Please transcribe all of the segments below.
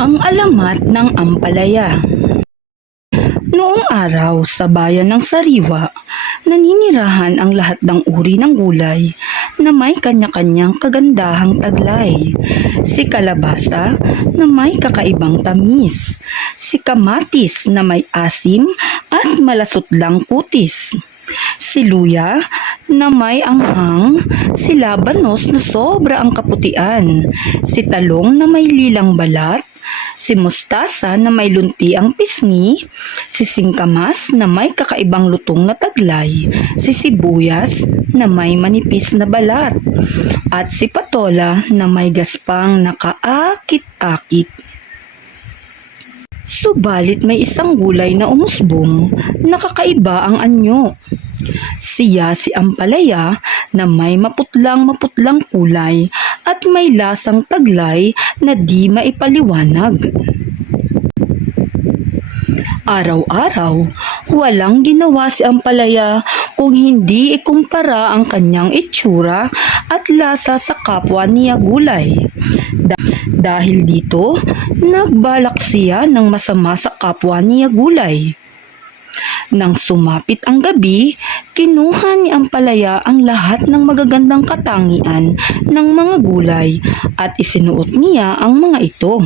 Ang alamat ng ampalaya. Noong araw sa bayan ng Sariwa, naninirahan ang lahat ng uri ng gulay na may kanya-kanyang kagandahang taglay. Si kalabasa na may kakaibang tamis, si kamatis na may asim at malasutlang kutis. Si luya na may anghang, si labanos na sobra ang kaputian, si talong na may lilang balat, si mustasa na may lunti ang pisngi, si singkamas na may kakaibang lutong na taglay, si sibuyas na may manipis na balat, at si patola na may gaspang nakaakit-akit. Subalit may isang gulay na umusbong, nakakaiba ang anyo. Siya si Ampalaya na may maputlang maputlang kulay at may lasang taglay na di maipaliwanag. Araw-araw, walang ginawa si Ampalaya kung hindi ikumpara ang kanyang itsura at lasa sa kapwa niya gulay. Da- dahil dito, nagbalak siya ng masama sa kapwa niya gulay. Nang sumapit ang gabi, kinuha ni Ampalaya ang lahat ng magagandang katangian ng mga gulay at isinuot niya ang mga ito.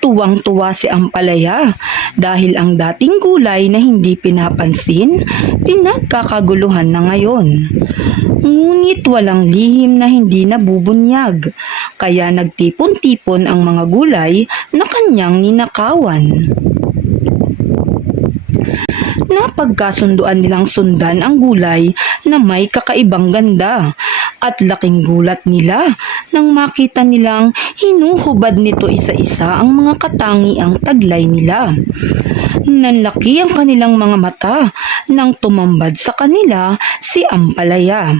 Tuwang-tuwa si Ampalaya dahil ang dating gulay na hindi pinapansin, pinagkakaguluhan na ngayon. Ngunit walang lihim na hindi nabubunyag, kaya nagtipon-tipon ang mga gulay na kanyang ninakawan. Napagkasunduan nilang sundan ang gulay na may kakaibang ganda at laking gulat nila nang makita nilang hinuhubad nito isa-isa ang mga katangiang taglay nila. Nanlaki ang kanilang mga mata nang tumambad sa kanila si Ampalaya.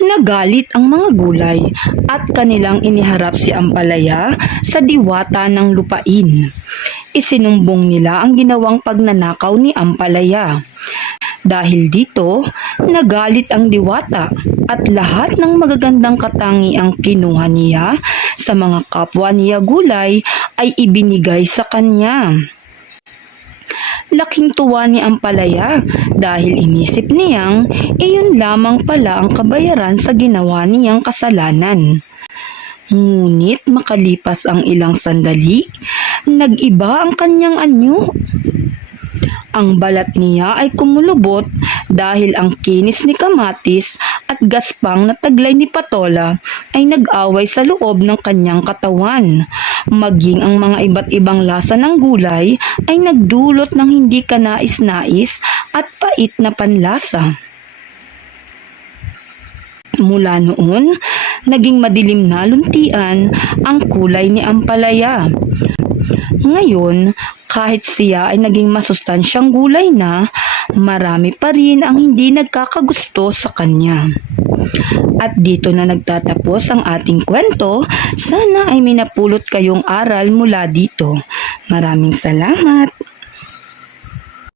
Nagalit ang mga gulay at kanilang iniharap si Ampalaya sa diwata ng lupain. Isinumbong nila ang ginawang pagnanakaw ni Ampalaya. Dahil dito, nagalit ang diwata at lahat ng magagandang katangiang kinuha niya sa mga kapwa niya gulay ay ibinigay sa kanya. Laking tuwa ni Ampalaya dahil inisip niyang iyon lamang pala ang kabayaran sa ginawa niyang kasalanan. Ngunit makalipas ang ilang sandali, nag-iba ang kanyang anyo. Ang balat niya ay kumulubot dahil ang kinis ni Kamatis at gaspang na taglay ni Patola ay nag-away sa loob ng kanyang katawan. Maging ang mga iba't ibang lasa ng gulay ay nagdulot ng hindi kanais-nais at pait na panlasa. Mula noon, naging madilim na luntian ang kulay ni Ampalaya. Ngayon, kahit siya ay naging masustansyang gulay na, marami pa rin ang hindi nagkakagusto sa kanya. At dito na nagtatapos ang ating kwento. Sana ay minapulot kayong aral mula dito. Maraming salamat!